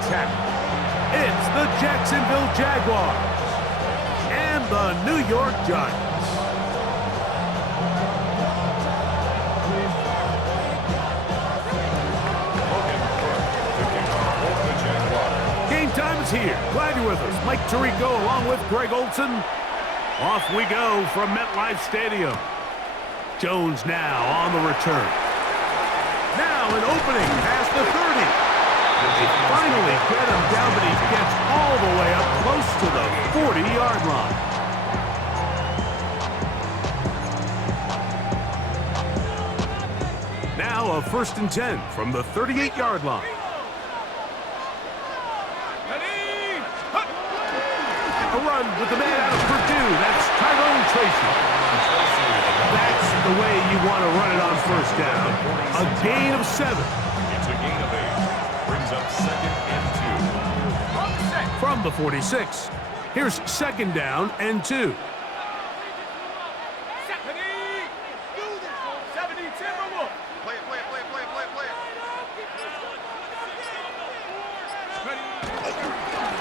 attack. It's the Jacksonville Jaguars and the New York Giants. Game time is here. Glad you're with us. Mike Tirico along with Greg Olson. Off we go from MetLife Stadium. Jones now on the return. Now an opening past the 30. They finally get him down, but he gets all the way up close to the 40-yard line. Now a 1st and 10 from the 38-yard line. A run with the man out of Purdue. That's Tyrone Tracy. That's the way you want to run it on 1st down. A gain of 7. It's a gain of 8. Brings up 2nd and 2. From the 46, here's 2nd down and 2.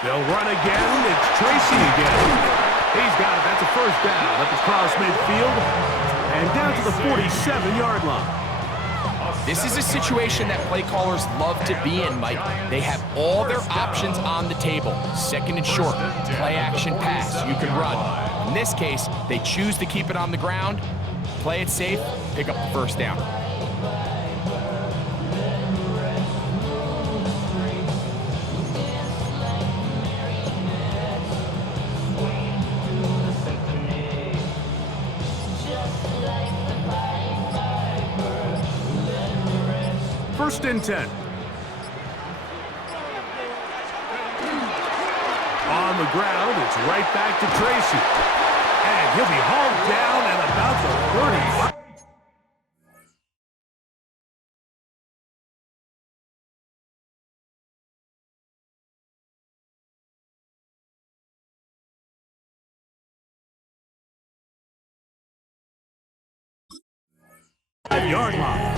They'll run again. It's Tracy again. He's got it. That's a 1st down. Up across midfield and down to the 47-yard line. This is a situation that play callers love to be in, Mike. They have all their options on the table. 2nd and short, play action pass, you can run. In this case, they choose to keep it on the ground, play it safe, pick up the 1st down. First and 10. On the ground, it's right back to Tracy. And he'll be hauled down at about the 35-yard line.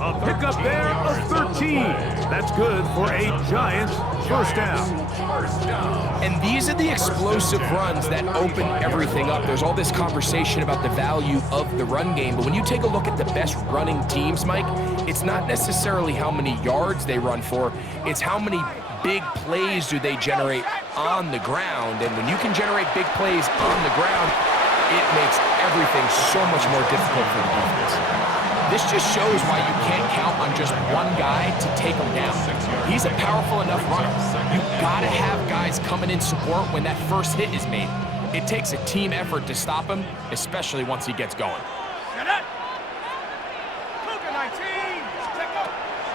A pickup there of 13. That's good for a Giants 1st down. And these are the explosive runs that open everything up. There's all this conversation about the value of the run game, but when you take a look at the best running teams, Mike, it's not necessarily how many yards they run for, it's how many big plays do they generate on the ground. And when you can generate big plays on the ground, it makes everything so much more difficult for the defense. This just shows why you can't count on just one guy to take him down. He's a powerful enough runner. You've got to have guys coming in support when that 1st hit is made. It takes a team effort to stop him, especially once he gets going.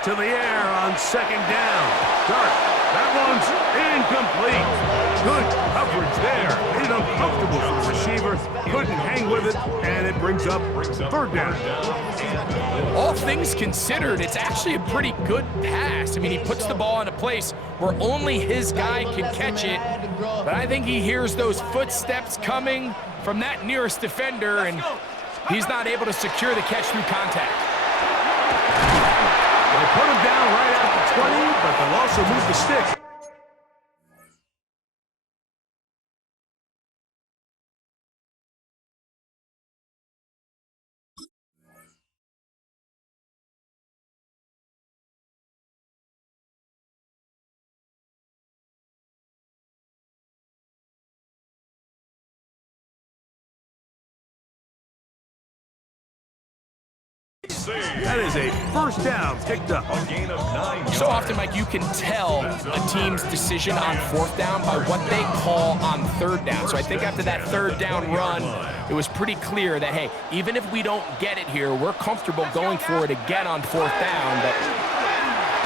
To the air on 2nd down. Dart. That one's incomplete. Good coverage there. Made it uncomfortable for the receiver. Couldn't hang with it, and it brings up 3rd down. All things considered, it's actually a pretty good pass. I mean, he puts the ball in a place where only his guy can catch it, but I think he hears those footsteps coming from that nearest defender, and he's not able to secure the catch through contact. They put him down right at the 20, but they'll also move the stick. That is a 1st down picked up. A gain of 9 yards. So often, Mike, you can tell a team's decision on 4th down by what they call on 3rd down. So I think after that 3rd down run, it was pretty clear that, hey, even if we don't get it here, we're comfortable going for it again on 4th down. But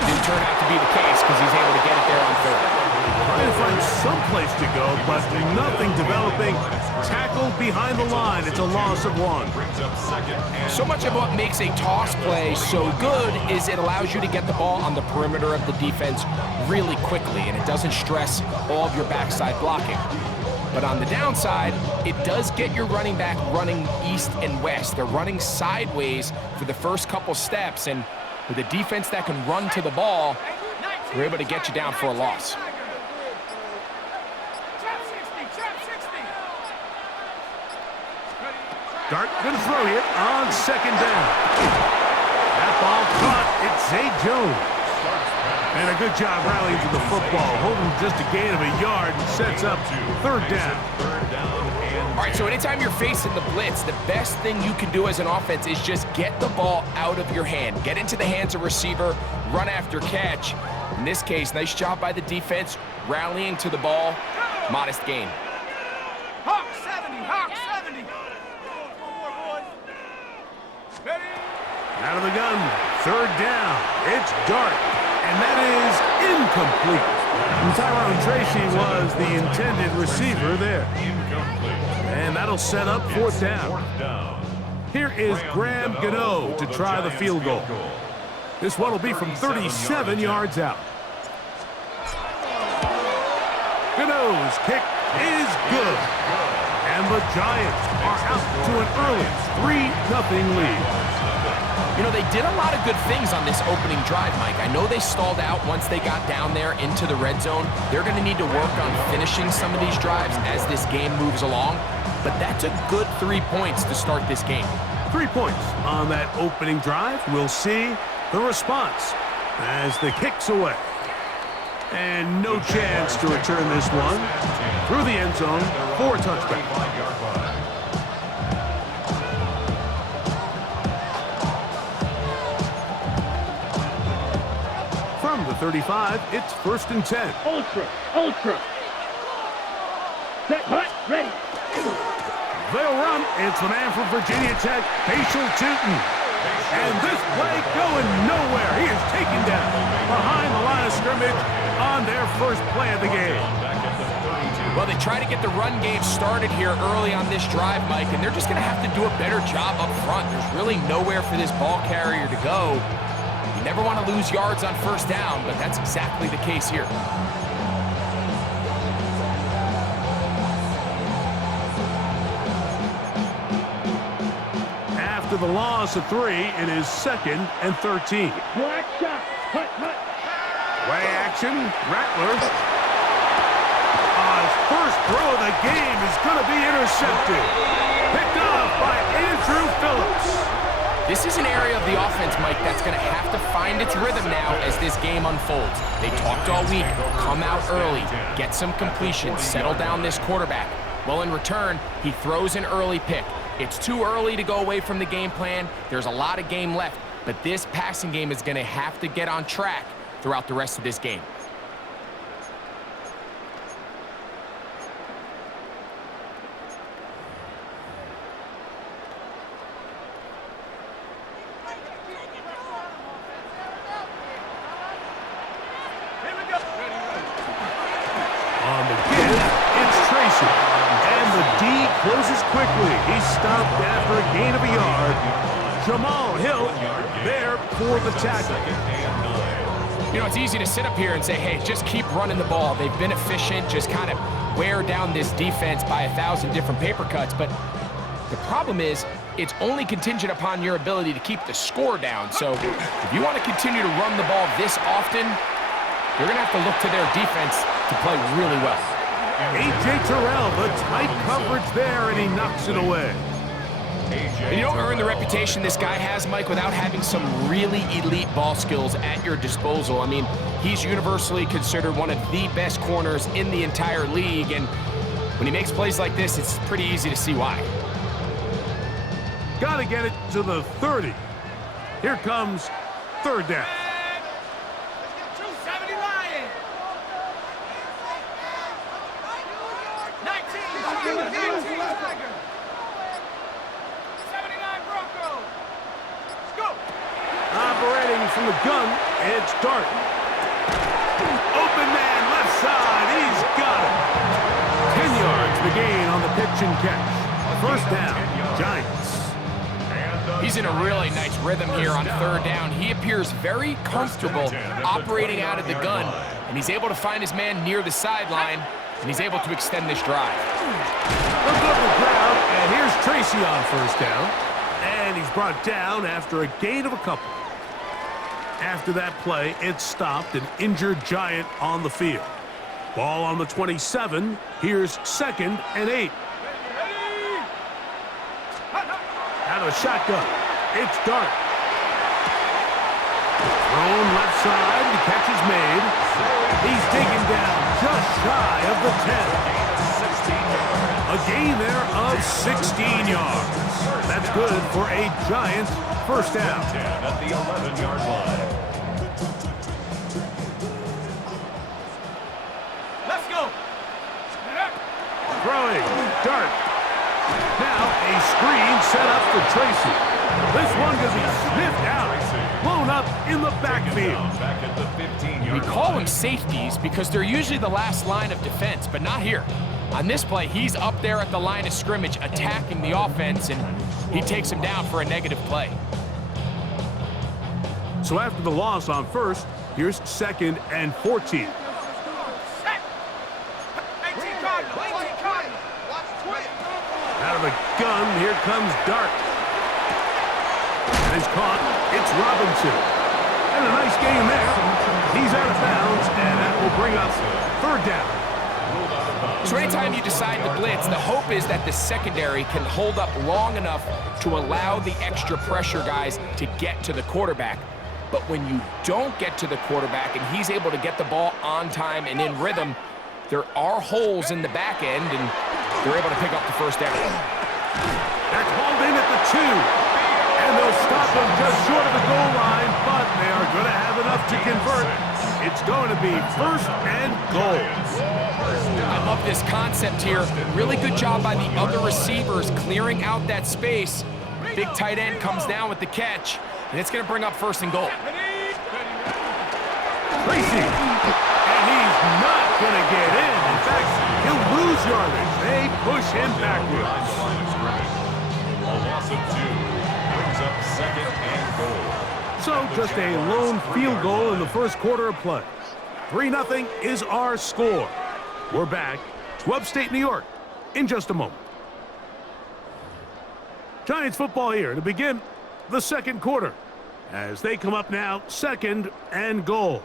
it didn't turn out to be the case because he's able to get it there on 3rd. Trying to find some place to go, but nothing developing. Tackled behind the line. It's a loss of 1. So much of what makes a toss play so good is it allows you to get the ball on the perimeter of the defense really quickly, and it doesn't stress all of your backside blocking. But on the downside, it does get your running back running east and west. They're running sideways for the first couple steps, and with a defense that can run to the ball, were able to get you down for a loss. Dart going to throw here on second down. That ball caught. It's Zay Jones. And a good job rallying to the football, holding just a gain of a yard and sets up third down. All right, so anytime you're facing the blitz, the best thing you can do as an offense is just get the ball out of your hand. Get into the hands of receiver, run after catch. In this case, nice job by the defense, rallying to the ball. Modest gain. Hawk 70, Hawk 70. Out of the gun, third down. It's Dart, and that is incomplete. And Tyrone Tracy was the intended receiver there. And that'll set up fourth down. Here is Graham Gano to try the field goal. This one will be from 37 yards out. Gano's kick is good. And the Giants are out to an early 3-0 lead. You know, they did a lot of good things on this opening drive, Mike. I know they stalled out once they got down there into the red zone. They're going to need to work on finishing some of these drives as this game moves along. But that's a good 3 points to start this game. 3 points on that opening drive. We'll see the response as the kick's away. And no chance to return this one through the end zone for a touchback. From the 35, it's 1st and 10. Ultra. Set, hut, ready. They'll run. It's the man from Virginia Tech, Facial Tootin. And this play going nowhere. He is taken down behind the line of scrimmage on their first play of the game. Well, they try to get the run game started here early on this drive, Mike, and they're just going to have to do a better job up front. There's really nowhere for this ball carrier to go. You never want to lose yards on first down, but that's exactly the case here. After the loss of 3, it is 2nd and 13. Black shot. Hut. Play action. Rattler. His first throw of the game is going to be intercepted. Picked off by Andrew Phillips. This is an area of the offense, Mike, that's going to have to find its rhythm now as this game unfolds. They talked all week, come out early, get some completions, settle down this quarterback. Well, in return, he throws an early pick. It's too early to go away from the game plan. There's a lot of game left, but this passing game is going to have to get on track throughout the rest of this game. On the give, it's Tracy. And the D closes quickly. He's stopped after a gain of a yard. Jamal Hill there for the tackle. You know, it's easy to sit up here and say, hey, just keep running the ball. They've been efficient, just kind of wear down this defense by 1,000 different paper cuts. But the problem is, it's only contingent upon your ability to keep the score down. So if you want to continue to run the ball this often, you're going to have to look to their defense to play really well. A.J. Terrell, the tight coverage there, and he knocks it away. And you don't earn the reputation this guy has, Mike, without having some really elite ball skills at your disposal. I mean, he's universally considered one of the best corners in the entire league, and when he makes plays like this, it's pretty easy to see why. Got to get it to the 30. Here comes third down. Operating from the gun, it's Dart. Open man, left side, he's got it. 10 yards the gain on the pitch and catch. First down, Giants. He's in a really nice rhythm here on third down. He appears very comfortable operating out of the gun, and he's able to find his man near the sideline, and he's able to extend this drive. Look up the crowd, and here's Tracy on first down. And he's brought down after a gain of a couple. After that play, it stopped an injured Giant on the field. Ball on the 27. Here's 2nd and 8. Out of the shotgun. It's Dart. Thrown left side. The catch is made. He's taken down just shy of the 10. A gain there of 16 yards. That's good for a Giants first down. At the 11-yard line. Let's go. Throwing. Dart. Now a screen set up for Tracy. This one going to be sniffed out. Blown up in the backfield. Back at the 15-yard We call them safeties because they're usually the last line of defense, but not here. On this play, he's up there at the line of scrimmage attacking the offense, and he takes him down for a negative play. So after the loss on first, here's 2nd and 14. Set. 18 Cardinal. 18 Cardinal. Watch 20. Out of the gun, here comes Dart. And he's caught. It's Robinson. And a nice game there. He's out of bounds, and that will bring up 3rd down. So anytime you decide to blitz, the hope is that the secondary can hold up long enough to allow the extra pressure guys to get to the quarterback. But when you don't get to the quarterback and he's able to get the ball on time and in rhythm, there are holes in the back end, and they're able to pick up the first down. That's hauled in at the 2. And they'll stop him just short of the goal line, but they are going to have enough to convert. It's going to be 1st and goal. I love this concept here. Really good job by the other receivers clearing out that space. Big tight end comes down with the catch, and it's going to bring up 1st and goal. Tracy, and he's not going to get in. In fact, he'll lose yardage. They push him backwards. A loss of 2. Brings up 2nd and goal. So just a lone field goal in the first quarter of play. 3-0 is our score. We're back to upstate New York in just a moment. Giants football here to begin the second quarter as they come up now 2nd and goal.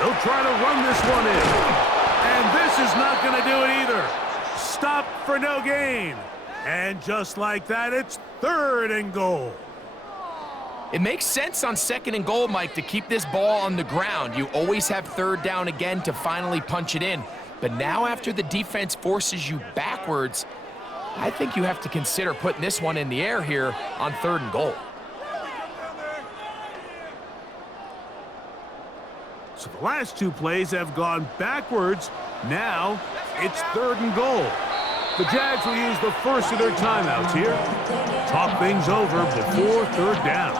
They'll try to run this one in. And this is not going to do it either. Stop for no gain. And just like that, it's 3rd and goal. It makes sense on 2nd and goal, Mike, to keep this ball on the ground. You always have 3rd down again to finally punch it in. But now after the defense forces you backwards, I think you have to consider putting this one in the air here on 3rd and goal. So the last 2 plays have gone backwards. Now it's 3rd and goal. The Jags will use the first of their timeouts here. Talk things over before 3rd down.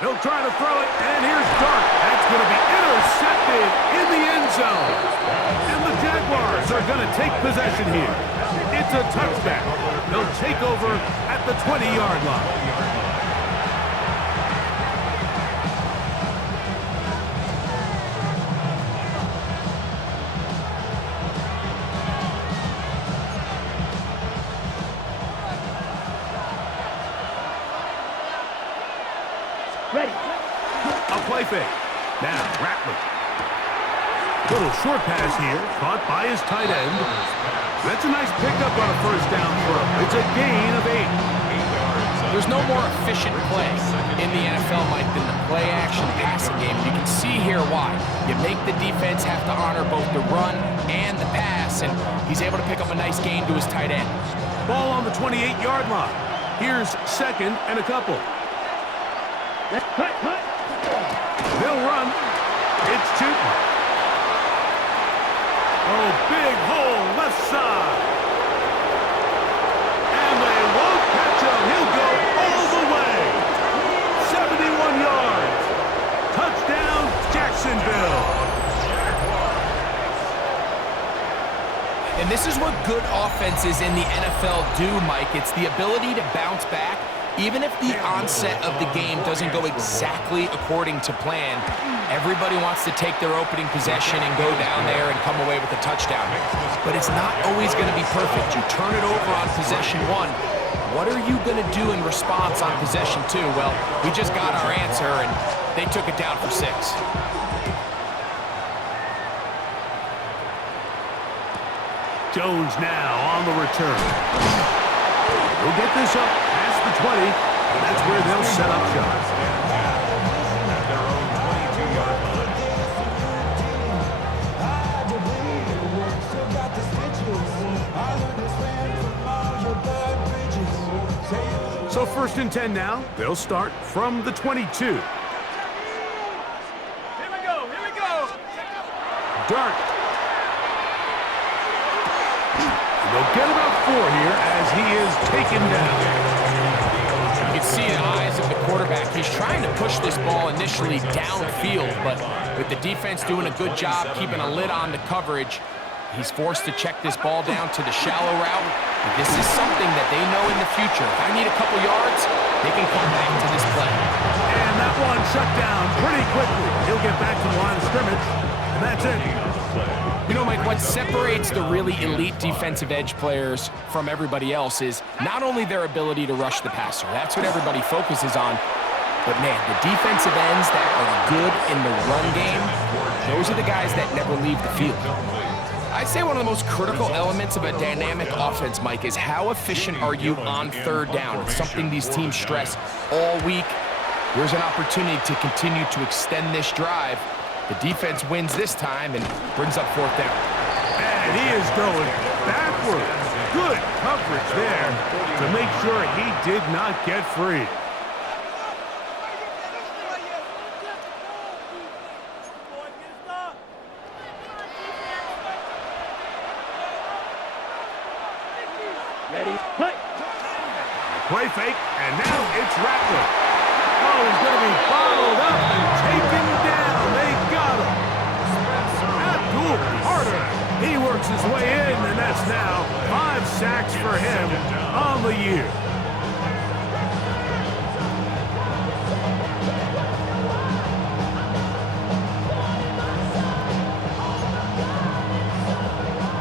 They'll try to throw it, and here's Dart. That's going to be intercepted in the end zone. And the Jaguars are going to take possession here. It's a touchback. They'll take over at the 20-yard line. Ready. A play fake. Now, Rattler. Little short pass here, caught by his tight end. That's a nice pickup on a first down throw. It's a gain of 8. There's no more efficient play in the NFL, Mike, than the play-action passing game. You can see here why. You make the defense have to honor both the run and the pass, and he's able to pick up a nice gain to his tight end. Ball on the 28-yard line. Here's 2nd and a couple. Cut. They'll run. It's Tootin. Oh, big hole left side. offenses in the NFL do, Mike. It's the ability to bounce back. Even if the onset of the game doesn't go exactly according to plan, everybody wants to take their opening possession and go down there and come away with a touchdown. But it's not always going to be perfect. You turn it over on possession 1. What are you going to do in response on possession 2? Well, we just got our answer, and they took it down for 6. Jones now on the return. He'll get this up past the 20, and that's where they'll set up shop. At their own 22-yard line. So 1st and 10 now. They'll start from the 22. Here we go. Dart. They'll get about 4 here as he is taken down. You can see the eyes of the quarterback. He's trying to push this ball initially downfield, but with the defense doing a good job keeping a lid on the coverage, he's forced to check this ball down to the shallow route. But this is something that they know in the future. If I need a couple yards, they can come back to this play. And that one shut down pretty quickly. He'll get back to the line of scrimmage, and that's it. You know, Mike, what separates the really elite defensive edge players from everybody else is not only their ability to rush the passer. That's what everybody focuses on. But, man, the defensive ends that are good in the run game, those are the guys that never leave the field. I'd say one of the most critical elements of a dynamic offense, Mike, is how efficient are you on 3rd down. It's something these teams stress all week. Here's an opportunity to continue to extend this drive. The defense wins this time and brings up 4th down. And he is going backwards. Good coverage there to make sure he did not get free. Ready, play. Play fake, and now it's Rattler. Oh, he's going to be bottled up and taken down. They got him. Abdul Carter. He works his way in, and that's now 5 sacks for him on the year.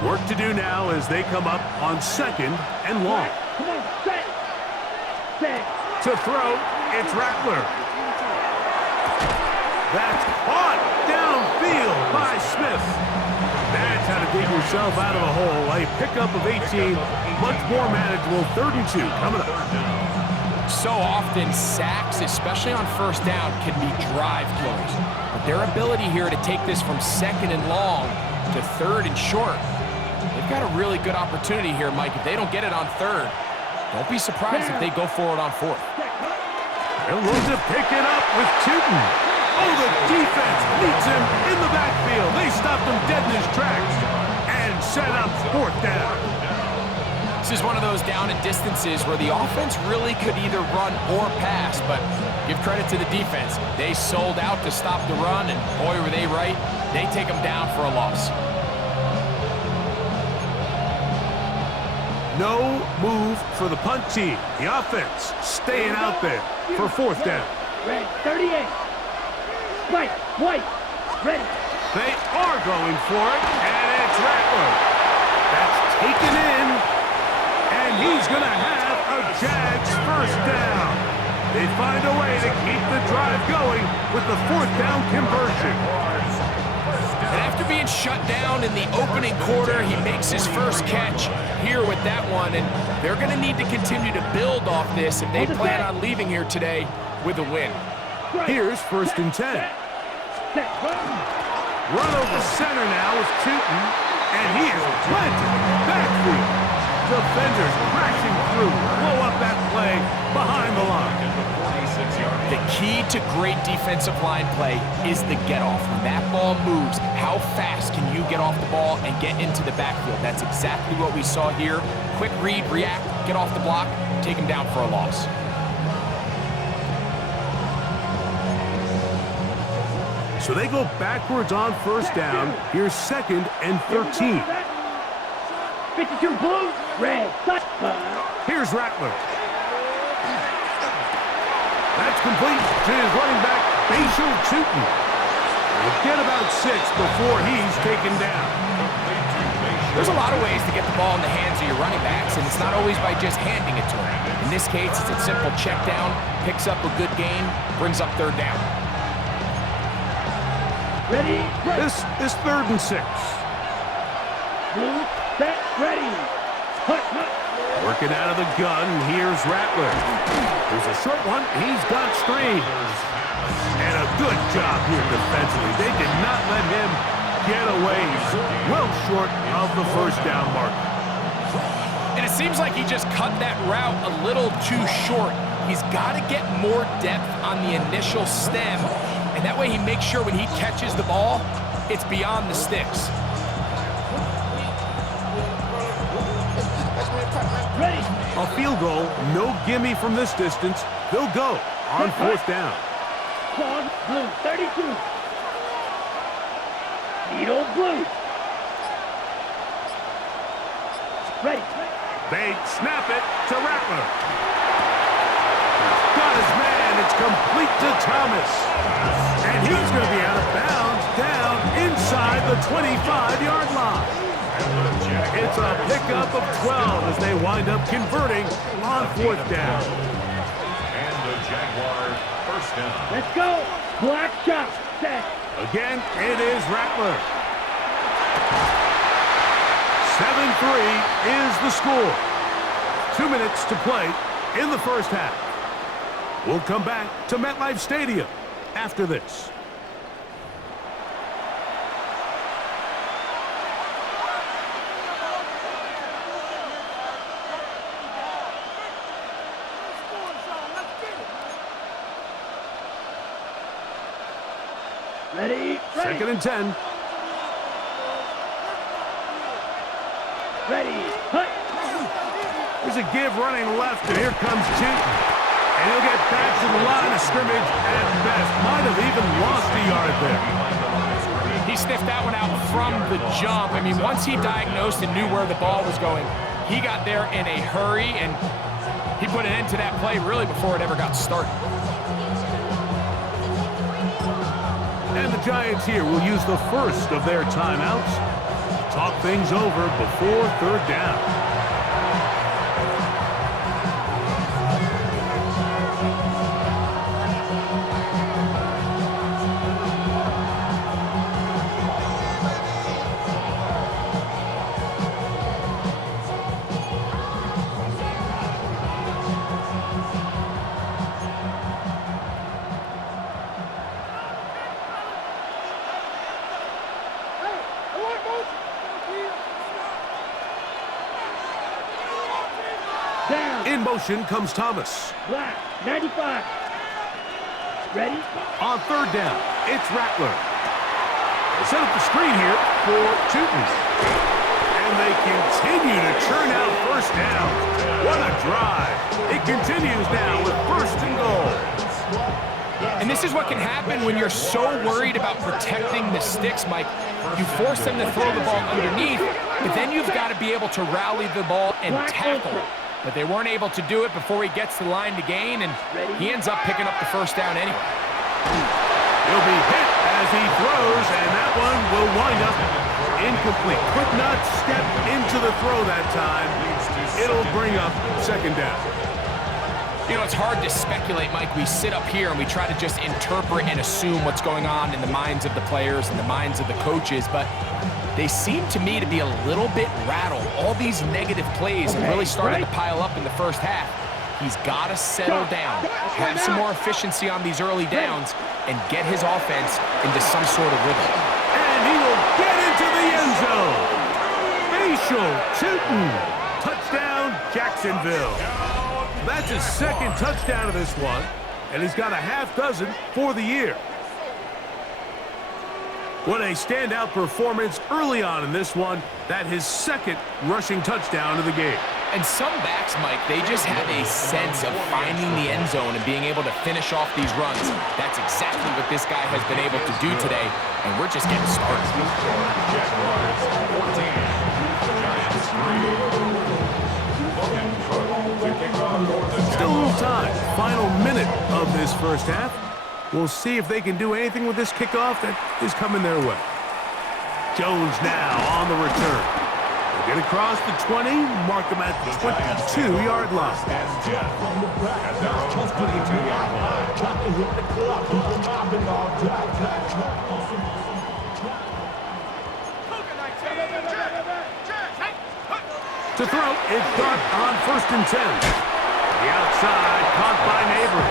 Work to do now as they come up on 2nd and long. Come on, set. To throw, it's Rattler. That's caught downfield by Smith. That's how to dig yourself out of a hole. A pickup of 18, much more manageable. 3rd and 2 coming up. So often, sacks, especially on 1st down, can be drive killers. But their ability here to take this from 2nd and long to 3rd and short, they've got a really good opportunity here, Mike. If they don't get it on 3rd, don't be surprised if they go for it on 4th. They'll look to pick it up with Tootin. Oh, the defense meets him in the backfield. They stopped him dead in his tracks and set up 4th down. This is one of those down and distances where the offense really could either run or pass, but give credit to the defense. They sold out to stop the run, and boy, were they right. They take them down for a loss. No move for the punt team. The offense staying out there for 4th down. Ready, 38. White, ready. They are going for it, and it's Rattler. That's taken in, and he's going to have a Jags 1st down. They find a way to keep the drive going with the 4th down conversion. And after being shut down in the opening quarter, he makes his first catch here with that one, and they're going to need to continue to build off this if they plan on leaving here today with a win. Here's 1st and 10. Run over center now with Tootin, and he is planted backfield. Defenders crashing through, blow up that play behind the line. The key to great defensive line play is the get-off. When that ball moves, how fast can you get off the ball and get into the backfield? That's exactly what we saw here. Quick read, react, get off the block, take him down for a loss. So they go backwards on 1st down. Here's 2nd and 13. 52 blue, red, Here's Rattler. That's complete to his running back, Bashal Tootin. He'll get about 6 before he's taken down. There's a lot of ways to get the ball in the hands of your running backs, and it's not always by just handing it to them. In this case, it's a simple check down, picks up a good gain, brings up 3rd down. ready, This is 3rd and 6. blue, set, ready. Hut, hut. Working out of the gun, here's Rattler. There's a short one. He's got streams. And a good job here defensively. They did not let him get away. He's well short of the 1st down mark. And it seems like he just cut that route a little too short. He's got to get more depth on the initial stem, and that way he makes sure when he catches the ball, it's beyond the sticks. Ready. A field goal, no gimme from this distance. They'll go on 4th down. Claws, blue, 32. Needle, blue. Ready. They snap it to Rattler. Got his man. It's complete to Thomas. And he's going to be out of bounds down inside the 25-yard line. It's a pickup of 12 as they wind up converting on 4th down. And the Jaguars 1st down. Let's go. Black shot, set. Again, it is Rattler. 7-3 is the score. 2 minutes to play in the 1st half. We'll come back to MetLife Stadium after this. Ready, ready. 2nd and 10. Ready, hut. There's a give running left, and here comes Tootin. And he'll get back to the line of scrimmage at best. Might have even lost a yard there. He sniffed that one out from the jump. I mean, once he diagnosed and knew where the ball was going, he got there in a hurry, and he put an end to that play really before it ever got started. And the Giants here will use the first of their timeouts. Talk things over before 3rd down. Down. In motion comes Thomas. Black, 95. Ready. On 3rd down, it's Rattler. They set up the screen here for Tootin. And they continue to churn out 1st down. What a drive. It continues now with 1st and goal. And this is what can happen when you're so worried about protecting the sticks, Mike. You force them to throw the ball underneath, but then you've got to be able to rally the ball and tackle it. But they weren't able to do it before he gets the line to gain, and he ends up picking up the 1st down anyway. He'll be hit as he throws, and that one will wind up incomplete. Could not step into the throw that time. It'll bring up 2nd down. You know, it's hard to speculate, Mike. We sit up here and we try to just interpret and assume what's going on in the minds of the players and the minds of the coaches, but they seem to me to be a little bit rattled. All these negative plays have really started to pile up in the 1st half. He's got to settle down, have some more efficiency on these early downs, and get his offense into some sort of rhythm. And he will get into the end zone. Bashal Tootin. Touchdown, Jacksonville. That's his 2nd touchdown of this one, and he's got a half dozen for the year. What a standout performance early on in this one. That his 2nd rushing touchdown of the game. And some backs, Mike, they just have a sense of finding the end zone and being able to finish off these runs. That's exactly what this guy has been able to do today, and we're just getting started. Still a little time. Final minute of this first half. We'll see if they can do anything with this kickoff that is coming their way. Jones now on the return. They'll get across the 20, mark them at the 22-yard line. To throw, it's Dart on 1st and 10. The outside, caught by Neighbors.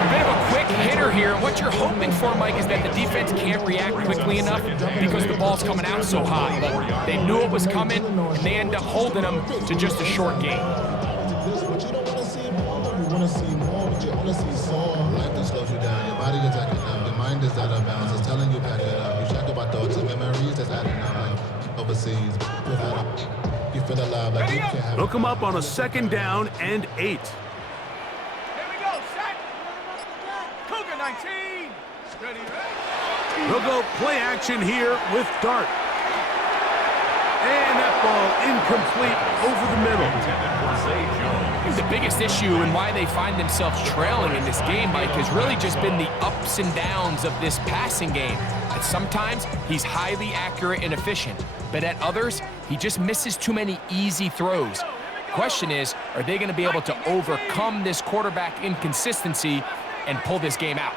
A bit of a quick hitter here. What you're hoping for, Mike, is that the defense can't react quickly enough because the ball's coming out so hot. But they knew it was coming, and they end up holding them to just a short gain. But you don't want to see more. You want to see more, but you only see so. Life just slows you down. Your body is acting up. Your mind is out of bounds. It's telling you back it up. You check about thoughts and memories that's adding up. Like overseas, without a... You feel alive like you can't have. They'll come up on a 2nd down and 8. Here we go, set. Cougar 19. Ready. They'll go play action here with Dart. And that ball incomplete over the middle. The biggest issue and why they find themselves trailing in this game, Mike, has really just been the ups and downs of this passing game. At sometimes, he's highly accurate and efficient, but at others, he just misses too many easy throws. Question is, are they going to be able to overcome this quarterback inconsistency and pull this game out?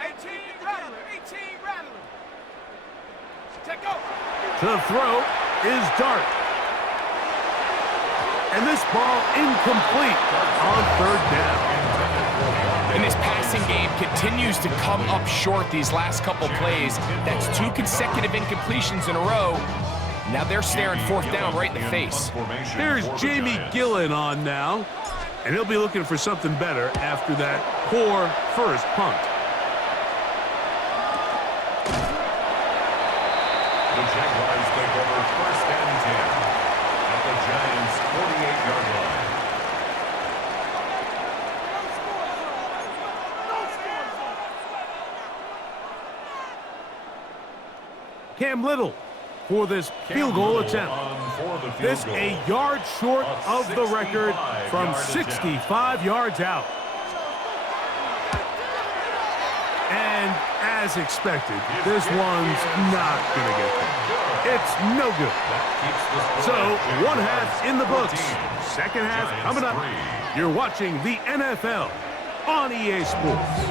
18 rattler. Check go. To throw is Dart. And this ball incomplete on 3rd down. And this passing game continues to come up short these last couple plays. That's 2 consecutive incompletions in a row. Now they're staring 4th down right in the face. There's Jamie Gillen on now. And he'll be looking for something better after that poor first punt. The Jaguars take over 1st and 10 at the Giants' 48-yard line. Cam Little for this field goal attempt. This a yard short of the record from 65 yards out. And as expected, this one's not going to get there. It's no good. So, 1 half in the books. 2nd half coming up. You're watching the NFL on EA Sports.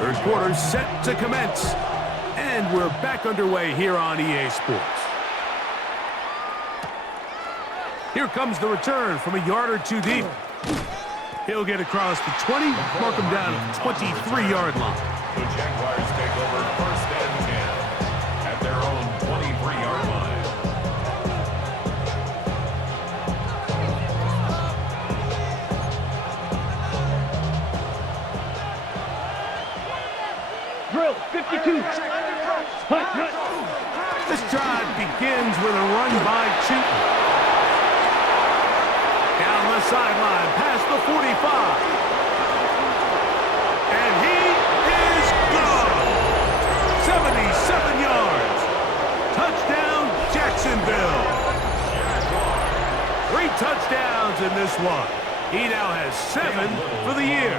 Third quarter set to commence. And we're back underway here on EA Sports. Here comes the return from a yard or 2 deep. He'll get across the 20, mark him down at the 23-yard line. The Jaguars take over 1st and 10 at their own 23-yard line. Drill, 52. Hut. This drive begins with a run by Chooton. Down the sideline, past the 45. And he is gone. 77 yards. Touchdown, Jacksonville. 3 touchdowns in this one. He now has 7 for the year.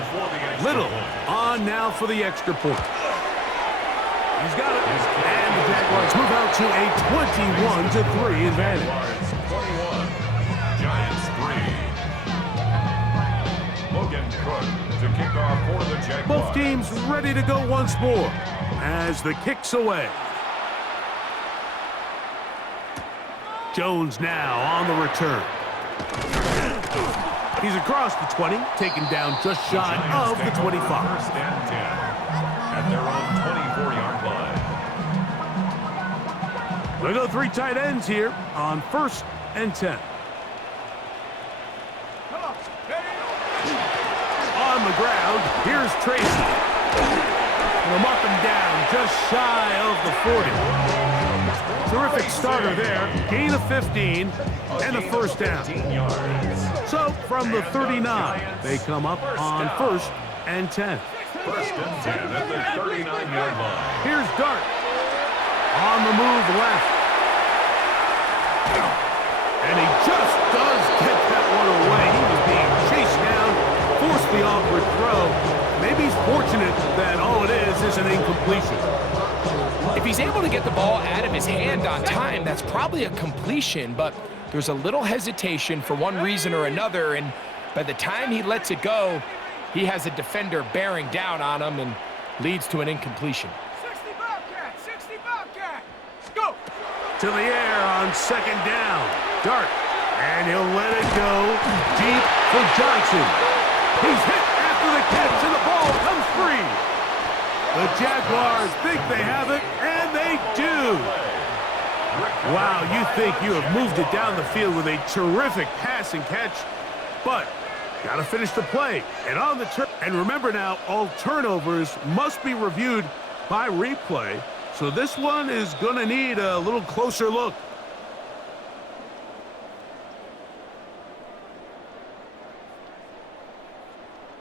Little on now for the extra point. He's got it. And the Jaguars move out to a 21-3 advantage. 21, Giants 3. Logan Cook to kick off for the Jaguars. Both teams ready to go once more as the kick's away. Jones now on the return. He's across the 20, taken down just shy of the 25. 1st and 10 at their own 24-yard line. We'll go 3 tight ends here on 1st and 10. On the ground, here's Tracy. We'll mark him down just shy of the 40. Terrific starter there. Gain of 15 and a first down. So from the 39, they come up on 1st and 10. 1st and 10 at the 39-yard line. Here's Dart. On the move left. And he just does get that one away. He was being chased down, forced the awkward throw. Maybe he's fortunate that all it is an incompletion. If he's able to get the ball out of his hand on time, that's probably a completion, but there's a little hesitation for one reason or another, and by the time he lets it go, he has a defender bearing down on him and leads to an incompletion. 60 Bobcat, 60 Bobcat. Go. To the air on 2nd down. Dart. And he'll let it go deep for Johnson. He's hit after the catch, and the ball comes free. The Jaguars think they have it, and they do. Wow, you think you have moved it down the field with a terrific pass and catch, but got to finish the play. And on the turn, and remember now, all turnovers must be reviewed by replay, so this one is going to need a little closer look.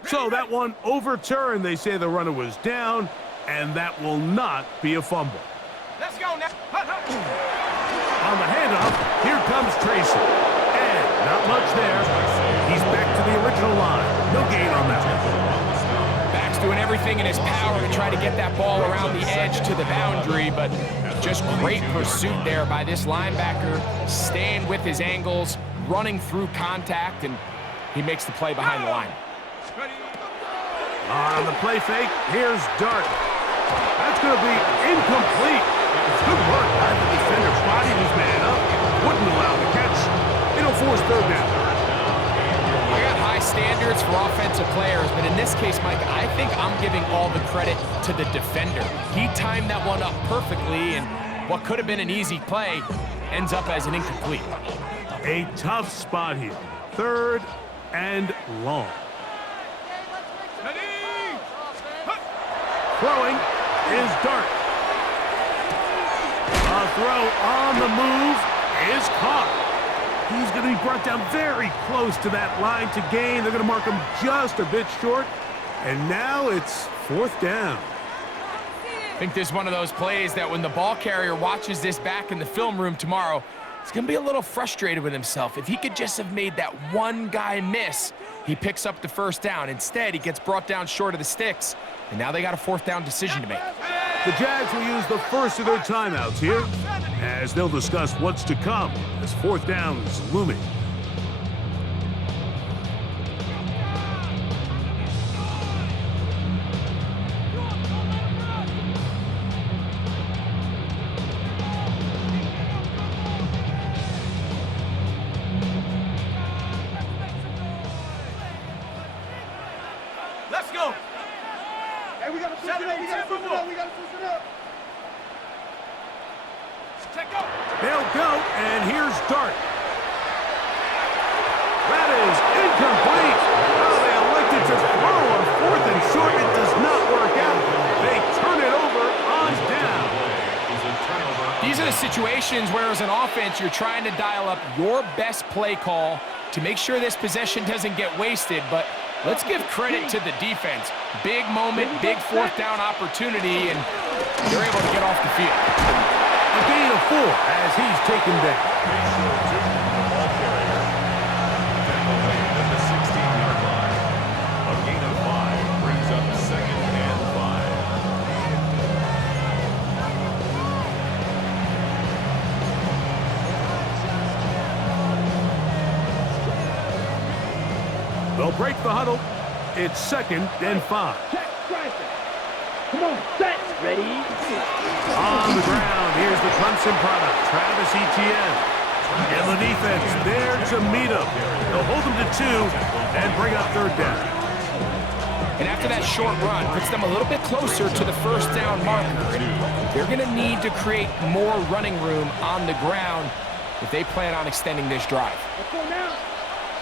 So that one overturned. They say the runner was down, and that will not be a fumble. Let's go now. On the handoff, here comes Tracy. And not much there. He's back to the original line. No gain on that one. Back's doing everything in his power to try to get that ball around the edge to the boundary, but just great pursuit there by this linebacker, staying with his angles, running through contact, and he makes the play behind the line. On the play fake, here's Dart. That's going to be incomplete. It's good work by the defender. Bodied his man up. Wouldn't allow the catch. It'll force 3rd down. I got high standards for offensive players, but in this case, Mike, I think I'm giving all the credit to the defender. He timed that one up perfectly, and what could have been an easy play ends up as an incomplete. A tough spot here. 3rd and long. Throwing is Dart. A throw on the move is caught. He's going to be brought down very close to that line to gain. They're going to mark him just a bit short. And now it's 4th down. I think this is one of those plays that when the ball carrier watches this back in the film room tomorrow, he's going to be a little frustrated with himself. If he could just have made that one guy miss, he picks up the 1st down. Instead, he gets brought down short of the sticks, and now they got a 4th down decision to make. The Jags will use the first of their timeouts here, as they'll discuss what's to come as 4th down is looming. Let's go. Hey, we gotta push it up. We gotta push it up. We gotta push it up. Check go. They'll go, and here's Dart. That is incomplete. Oh, they elected to throw on 4th and short. It does not work out. They turn it over on down. These are the situations where as an offense, you're trying to dial up your best play call to make sure this possession doesn't get wasted, but let's give credit to the defense. Big moment, big 4th down opportunity, and they're able to get off the field. A gain of 4 as he's taken down. Ball carrier. Tackle made at the 16-yard line. A gain of 5 brings up 2nd and 5. They'll break the huddle. It's 2nd and 5. Check, striker. Come on, set. Ready? On the ground, here's the Clemson product, Travis Etienne. And the defense there to meet him. They'll hold him to 2 and bring up 3rd down. And after that short run, puts them a little bit closer to the 1st down marker. And they're going to need to create more running room on the ground if they plan on extending this drive. Let's go now.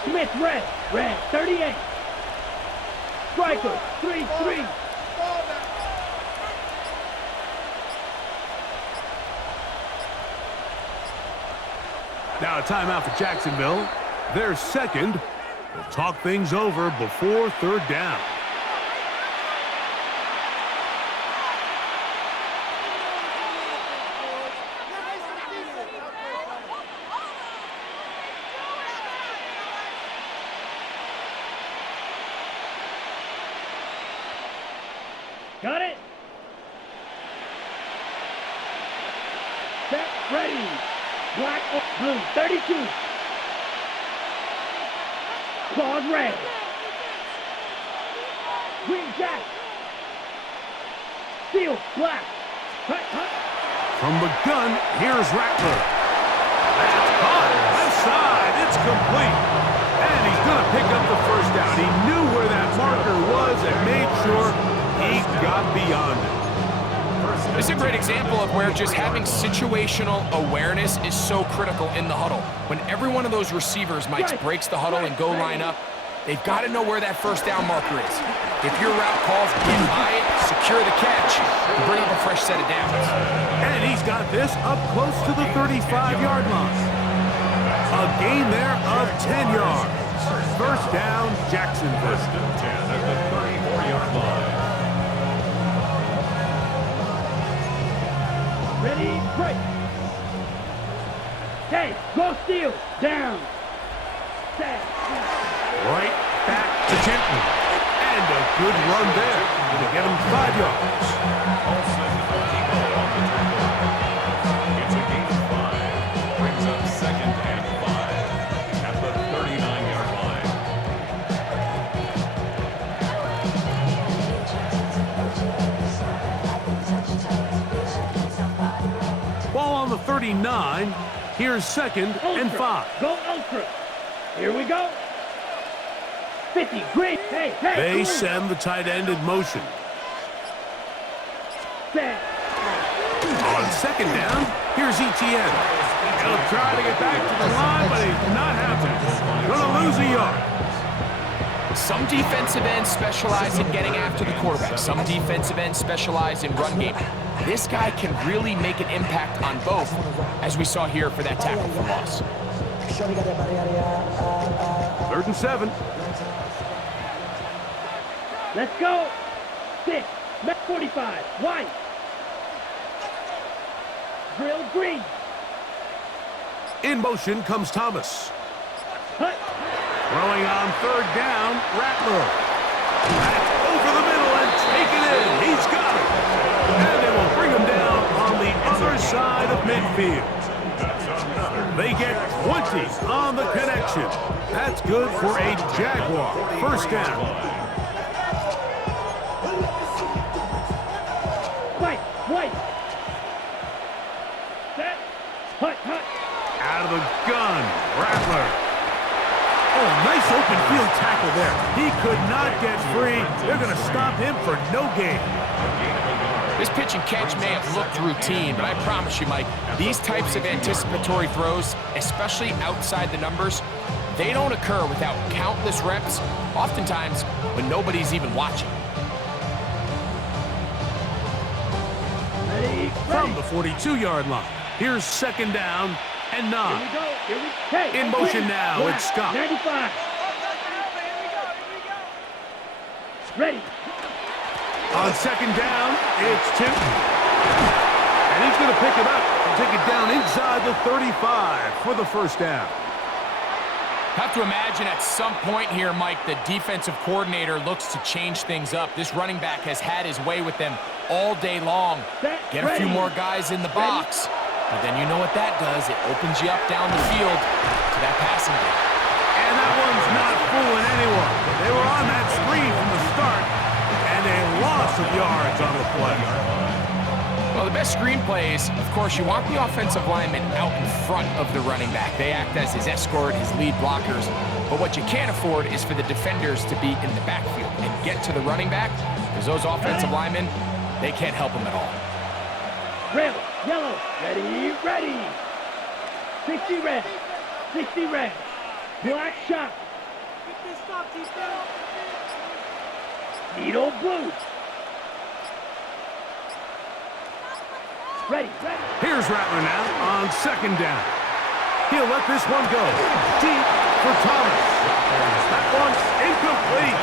Smith, red, 38. Striker, 3-3. Now a timeout for Jacksonville. Their second. We'll talk things over before third down. Got it. Set, ready. Black, blue, 32. Claws red. Green jack. Steel, black. Cut, cut. From the gun, here's Rattler. That's caught. Left side. It's complete. And he's going to pick up the first down. He knew where that marker was and made sure he got beyond it. This is a great example of where just having situational awareness is so critical in the huddle. When every one of those receivers, Mike, breaks the huddle and go line up, they've got to know where that first down marker is. If your route calls, get by it, secure the catch, and bring up a fresh set of downs. And he's got this up close to the 35-yard line. A gain there of 10 yards. First down, Jacksonville. First and 10 at the 34-yard line. Ready, break. Hey, go steal. Down. Set. Right back to Kenton. And a good run there. Going to get him 5 yards. Olsen Depot on the tackle. It's a gain of 5. Brings up second and 5 at the 39-yard line. Ball on the 39. Here's second and 5. Go ultra. Here we go. 50, green. Hey, hey. They send the tight end in motion. Set. On second down, here's ETN. He'll try to get back to the line, but he's not happening. Gonna lose a yard. Some defensive ends specialize in getting after the quarterback. Some defensive ends specialize in run game. This guy can really make an impact on both, as we saw here for that tackle for loss. 3rd and 7. Let's go. 6, 45, white. Drill green. In motion comes Thomas. Hut. Throwing on 3rd down, Rattler. That's over the middle and taken in. He's got it. And they will bring him down on the other side of midfield. They get 20 on the connection. That's good for a Jaguar. First down. White. Set. Hut. Out of the gun, Rattler. Oh, nice open field tackle there. He could not get free. They're going to stop him for no gain. This pitch and catch may have looked routine, but I promise you, Mike, these types of anticipatory throws, especially outside the numbers, they don't occur without countless reps, oftentimes when nobody's even watching. From the 42-yard line, here's second down and 9. Here we go. Hey, In motion now, it's Scott. 95. Ready. On second down, it's Tinton. And he's going to pick it up and take it down inside the 35 for the first down. Have to imagine at some point here, Mike, the defensive coordinator looks to change things up. This running back has had his way with them all day long. Get a few more guys in the box. But then you know what that does. It opens you up down the field to that passing game. And that one's not fooling anyone. They were on that screen from the start, and a loss of yards on the play. Well, the best screenplay is, of course, you want the offensive lineman out in front of the running back. They act as his escort, his lead blockers. But what you can't afford is for the defenders to be in the backfield and get to the running back, because those offensive linemen, they can't help him at all. Red, yellow, ready. 60 red, 60 red. Black shot. Needle blue. Ready. Here's Rattler now on second down. He'll let this one go. Deep for Thomas. That one's incomplete.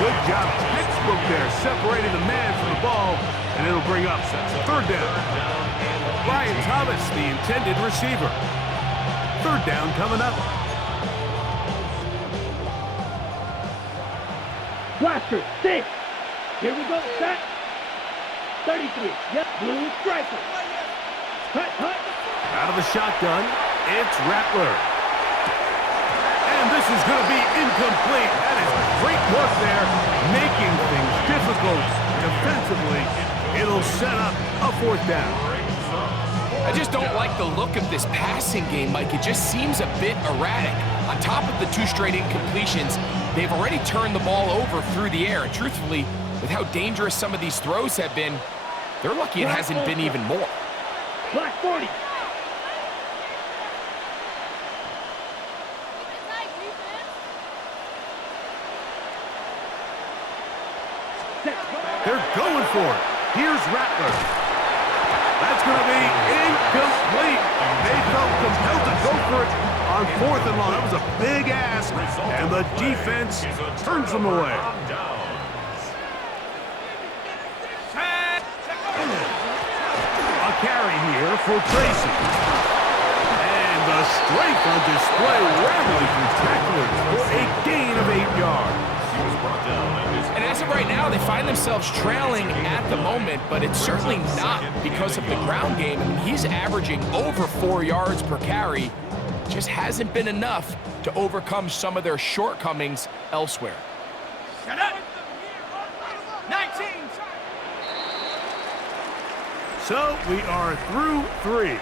Good job, textbook there, separating the man from the ball, and it'll bring up third down. Brian Thomas, the intended receiver. Third down coming up. Blaster, 6. Here we go, set. 33. Yep, blue striker. Hut, hut. Out of the shotgun, it's Rattler. And this is going to be incomplete. That is great work there, making things difficult defensively. It'll set up a fourth down. I just don't like the look of this passing game, Mike. It just seems a bit erratic. On top of the 2 straight incompletions, they've already turned the ball over through the air. And truthfully, with how dangerous some of these throws have been, they're lucky it hasn't been even more. Black 40. They're going for it. Here's Rattler. That's going to be incomplete. They felt compelled to go for it on 4th and long. That was a big ask, and the defense turns them away. A carry here for Tracy. And the strength on display, rattling through tacklers for a gain of 8 yards. And as of right now, they find themselves trailing at the moment, but it's certainly not because of the ground game. I mean, he's averaging over 4 yards per carry. Just hasn't been enough to overcome some of their shortcomings elsewhere. Shut up. 19. So we are through 3.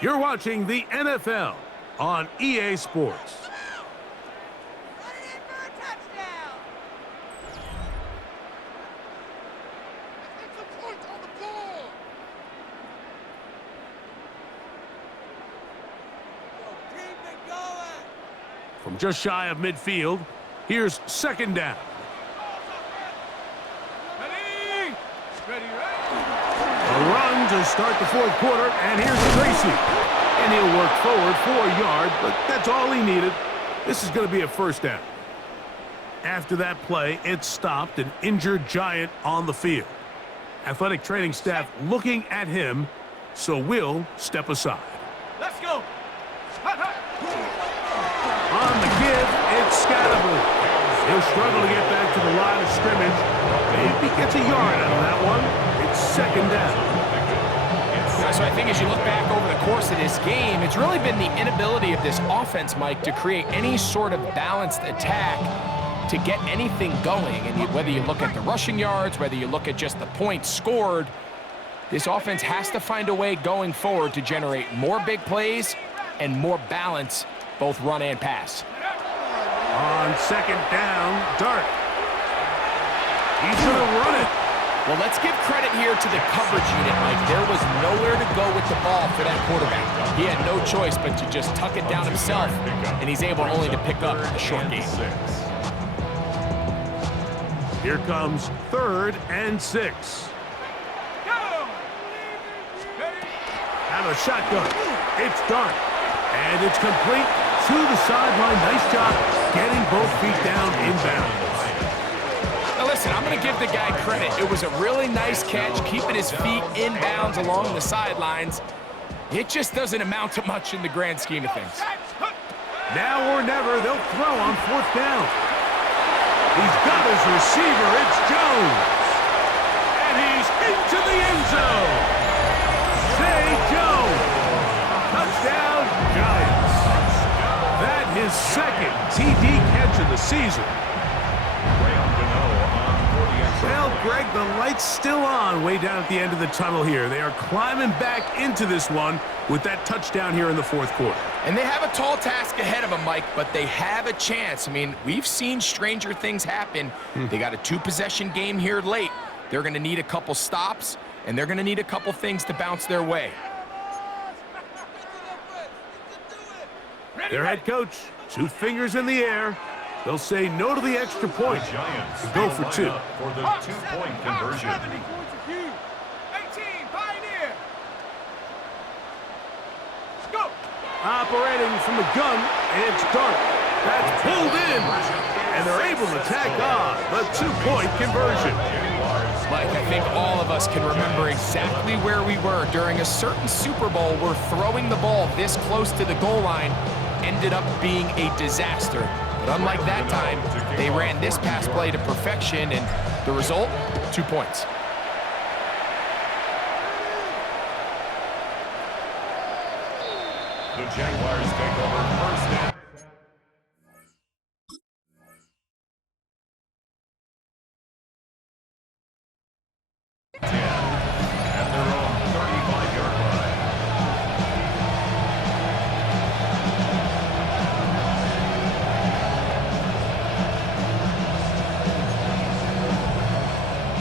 You're watching the NFL on EA Sports. From just shy of midfield, here's 2nd down. Ready? Ready, A run to start the 4th quarter, and here's Tracy. And he'll work forward for a yard, but that's all he needed. This is going to be a 1st down. After that play, it stopped an injured Giant on the field. Athletic training staff looking at him, so we'll step aside. Let's go. Hut, hut. On the give, it's Scatterby. He'll struggle to get back to the line of scrimmage. Maybe gets a yard out of that one. It's 2nd down. So I think as you look back over the course of this game, it's really been the inability of this offense, Mike, to create any sort of balanced attack to get anything going. And whether you look at the rushing yards, whether you look at just the points scored, this offense has to find a way going forward to generate more big plays and more balance, both run and pass. On 2nd down, Dart. He's going to run it. Well, let's give credit here to the coverage unit, Mike. There was nowhere to go with the ball for that quarterback. He had no choice but to just tuck it down himself, and he's able only to pick up a short gain. Here comes 3rd and 6. Go. Out of the shotgun, it's Dart. And it's complete to the sideline. Nice job getting both feet down inbounds. Now listen, I'm going to give the guy credit. It was a really nice catch, keeping his feet inbounds along the sidelines. It just doesn't amount to much in the grand scheme of things. Now or never, they'll throw on 4th down. He's got his receiver. It's Jones. And he's into the end zone. Say Jones. Touchdown, Giants. That his 2nd TD catch of the season. Well, Greg, the light's still on way down at the end of the tunnel here. They are climbing back into this one with that touchdown here in the 4th quarter. And they have a tall task ahead of them, Mike, but they have a chance. I mean, we've seen stranger things happen. They got a 2-possession game here late. They're going to need a couple stops, and they're going to need a couple things to bounce their way. Their head coach, 2 fingers in the air. They'll say no to the extra point and go for 2. For the 2-point conversion. 18, Pioneer. Go. Operating from the gun, it's Dart. That's pulled in, and they're able to tack on the 2-point conversion. Mike, I think all of us can remember exactly where we were during a certain Super Bowl where throwing the ball this close to the goal line ended up being a disaster. But unlike that time, they ran this pass play to perfection, and the result, 2 points. The Jaguars take over first down. At their own 35-yard line.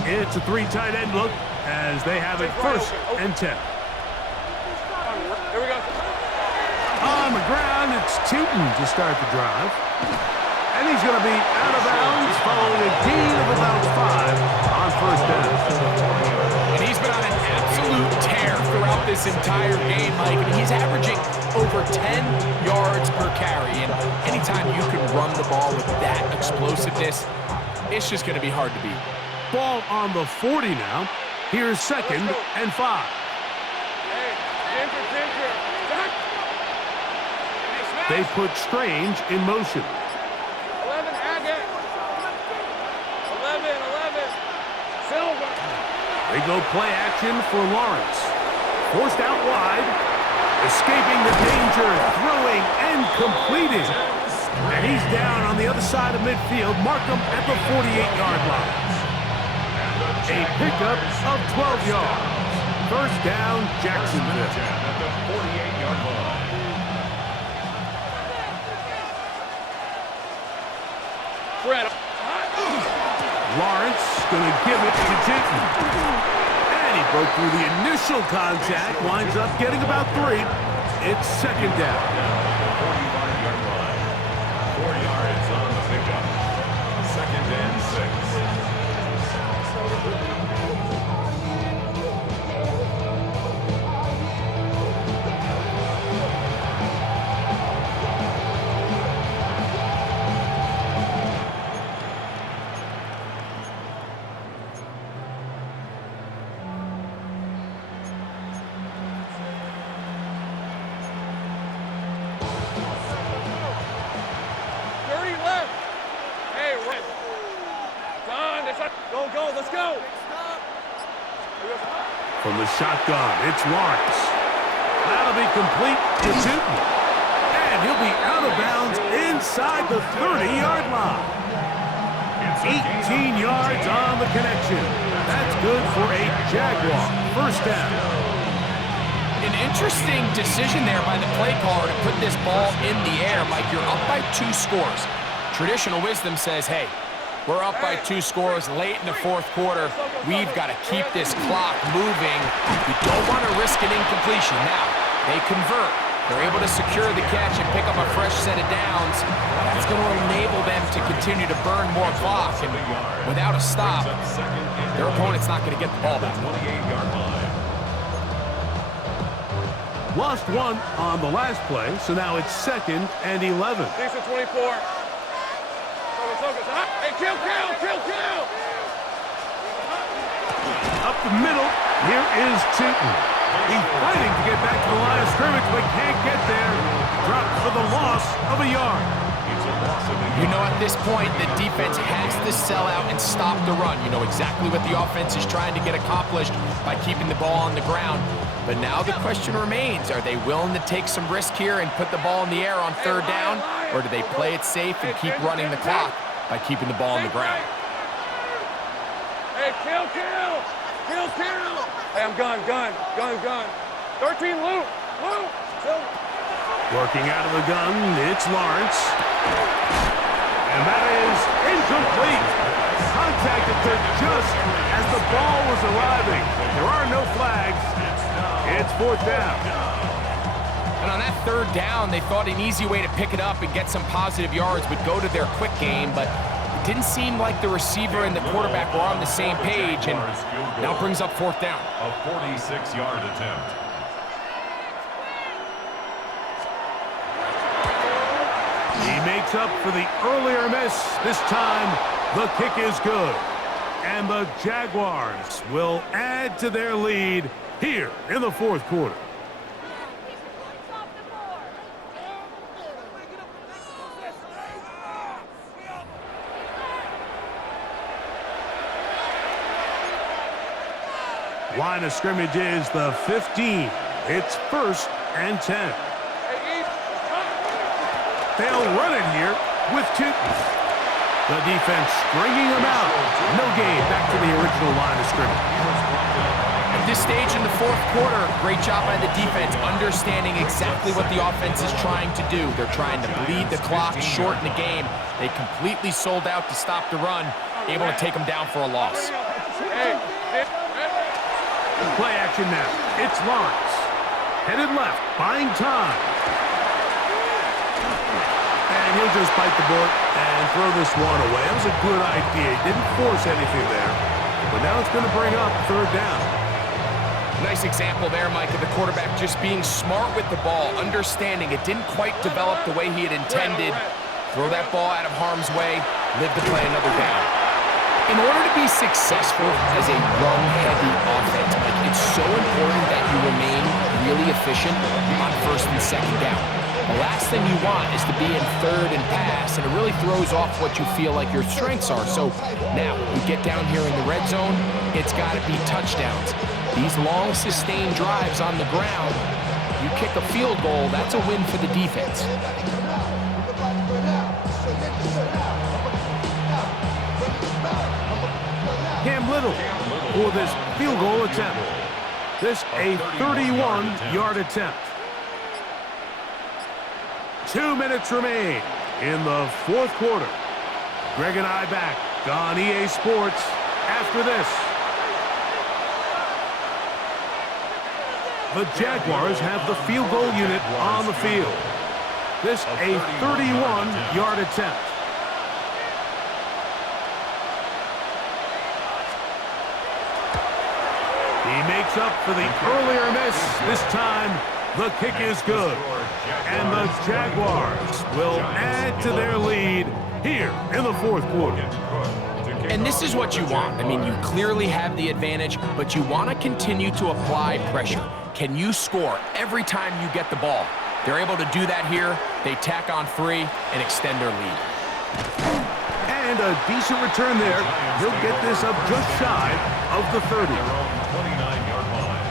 It's a 3 tight end look as they have it first and 10. Here we go. On the ground, it's Tootin to start the drive. And he's going to be out of bounds following a gain of about 5 on first down. And he's been on an absolute tear throughout this entire game, Mike. And he's averaging over 10 yards per carry. And anytime you can run the ball with that explosiveness, it's just going to be hard to beat. Ball on the 40 now. Here's 2nd and 5. Hey, ginger. They put Strange in motion. 11, Agate. 11. Silver. They go play action for Lawrence. Forced out wide. Escaping the danger, throwing and completing. And he's down on the other side of midfield. Mark him at the 48-yard line. A pickup of 12 yards. First down, Jacksonville. At the 48-yard line. Fred. Lawrence going to give it to Tootin. And he broke through the initial contact. Winds up getting about 3. It's 2nd down. 45-yard line. 4 yards on the pickup. 2nd and 6. Go, let's go. From the shotgun, it's Lawrence. That'll be complete to Tootin. And he'll be out of bounds inside the 30-yard line. 18 yards on the connection. That's good for a Jaguar. First down. An interesting decision there by the play caller to put this ball in the air. Mike, you're up by 2 scores. Traditional wisdom says, hey, we're up by 2 scores late in the 4th quarter. We've got to keep this clock moving. We don't want to risk an incompletion. Now, they convert. They're able to secure the catch and pick up a fresh set of downs. That's going to enable them to continue to burn more clock. And without a stop, their opponent's not going to get the ball back. 28-yard line. Lost 1 on the last play, so now it's 2nd and 11. Decent 24. Hey, kill! Up the middle, here is Tootin. He's fighting to get back to the line of scrimmage, but can't get there. Dropped for the loss of a yard. You know, at this point, the defense has to sell out and stop the run. You know exactly what the offense is trying to get accomplished by keeping the ball on the ground. But now the question remains, are they willing to take some risk here and put the ball in the air on 3rd down? Or do they play it safe and keep running the clock by keeping the ball on the ground? Hey, kill! Hey, I'm gun. 13, Lou. Working out of the gun, it's Lawrence. And that is incomplete. Contact occurred just as the ball was arriving. There are no flags. It's 4th down. And on that 3rd down, they thought an easy way to pick it up and get some positive yards would go to their quick game, but it didn't seem like the receiver and the quarterback were on the same page, and now brings up 4th down. A 46-yard attempt. He makes up for the earlier miss. This time, the kick is good. And the Jaguars will add to their lead here in the fourth quarter. Line of scrimmage is the 15. It's 1st and 10. They'll run it here with 2. The defense stringing them out. No gain. Back to the original line of scrimmage. At this stage in the fourth quarter, great job by the defense, understanding exactly what the offense is trying to do. They're trying to bleed the clock, shorten the game. They completely sold out to stop the run, able to take them down for a loss. Play action now. It's Lawrence. Headed left, buying time. And he'll just bite the bullet and throw this one away. That was a good idea. He didn't force anything there. But now it's going to bring up 3rd down. Nice example there, Mike, of the quarterback just being smart with the ball, understanding it didn't quite develop the way he had intended. Throw that ball out of harm's way, live to play another down. In order to be successful as a run-heavy offense, Mike, it's so important that you remain really efficient on 1st and 2nd down. The last thing you want is to be in 3rd and pass, and it really throws off what you feel like your strengths are. So now, you get down here in the red zone, it's got to be touchdowns. These long, sustained drives on the ground, you kick a field goal, that's a win for the defense. Cam Little for this field goal attempt. This a 31-yard attempt. 2 minutes remain in the fourth quarter. Greg and I back on EA Sports after this. The Jaguars have the field goal unit on the field. This a 31-yard attempt. He makes up for the earlier miss. This time, the kick is good. And the Jaguars will add to their lead here in the fourth quarter. And this is what you want. I mean, you clearly have the advantage, but you want to continue to apply pressure. Can you score every time you get the ball? They're able to do that here. They tack on 3 and extend their lead. And a decent return there. He'll get this up just shy of the 30. 29-yard line.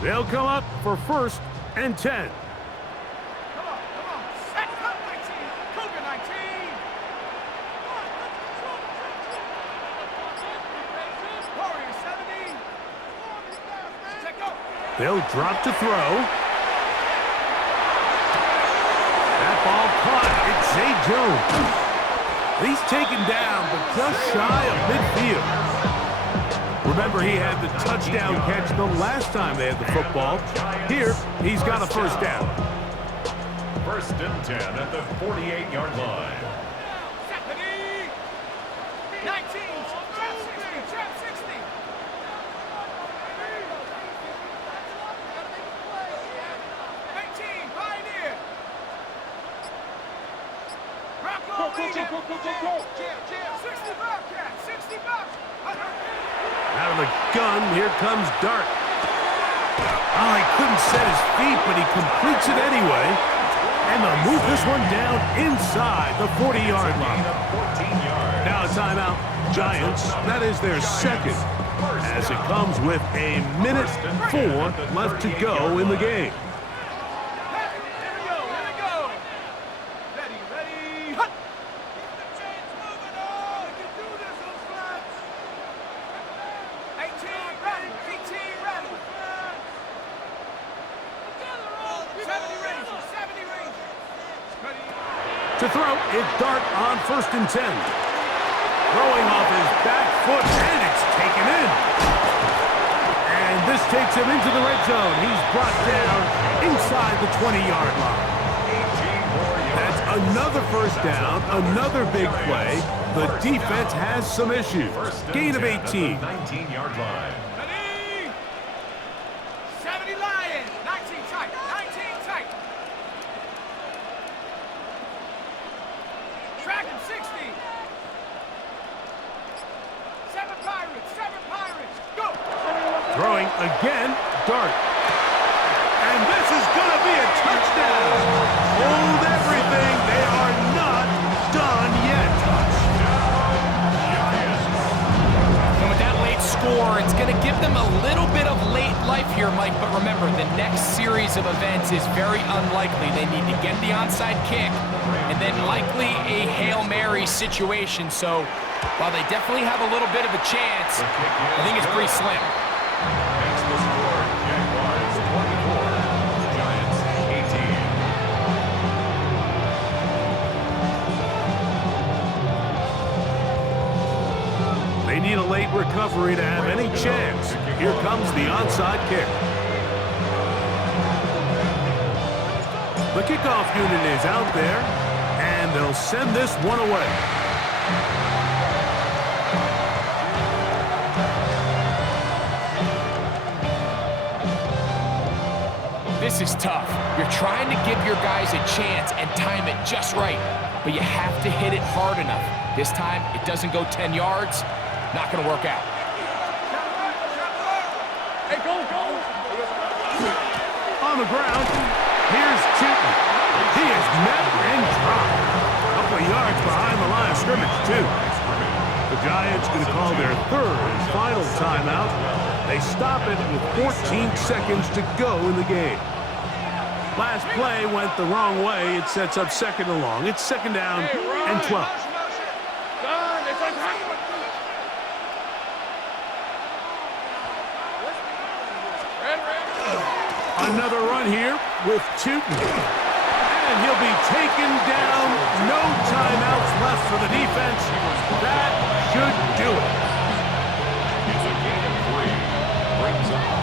They'll come up for 1st and 10. Come on. Set up 19. Cougar 19. Warrior 70. Check go. They'll drop to throw. That ball caught. It's Zay Jones. He's taken down, but just shy of midfield. Remember, he had the touchdown catch the last time they had the football. Here, he's got a 1st down. 1st and 10 at the 48-yard line. 19. Trap 60. Pioneer. Go. 60 Bobcat. 60 Bobcat. Out of the gun, here comes Dart. Oh, he couldn't set his feet, but he completes it anyway. And they'll move this one down inside the 40-yard line. Now a timeout. Giants, that is their 2nd, as it comes with a minute 4 left to go in the game. Here we go. Ready. Hut. 18 ready. 70 Rangers. Ready. To throw, it's Dart on 1st and 10. Throwing off his back foot, and it's taken in. And this takes him into the red zone. He's brought down inside the 20-yard line. That's another first down, another big play. The defense has some issues. Gain of 18. 19-yard line. Ready? 70 Lions. 19 tight. 19 tight. Track him 60. 7 Pirates. 7 Pirates. Go. Throwing again, Dart. And this is going to be a touchdown. Hold everything. They are not done yet. And with that late score, it's going to give them a little bit of late life here, Mike. But remember, the next series of events is very unlikely. They need to get the onside kick and then likely a Hail Mary situation. So while they definitely have a little bit of a chance, I think it's pretty slim. That's the score. Jaguars 24, Giants 18. They need a late recovery to have any chance. Here comes the onside kick. The kickoff unit is out there, and they'll send this one away. This is tough. You're trying to give your guys a chance and time it just right, but you have to hit it hard enough. This time, it doesn't go 10 yards. Not going to work out. Hey, go. On the ground, here's Chitton. He is met and dropped. A couple of yards behind the line of scrimmage, too. The Giants going to call their third and final timeout. They stop it with 14 seconds to go in the game. Last play went the wrong way. It sets up second and long. It's second down and 12. Another run here with Tootin. And he'll be taken down. No timeouts left for the defense. That should do it. It's a gain of 3. Brings up.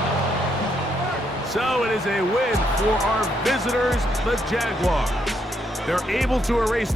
So it is a win for our visitors, the Jaguars. They're able to erase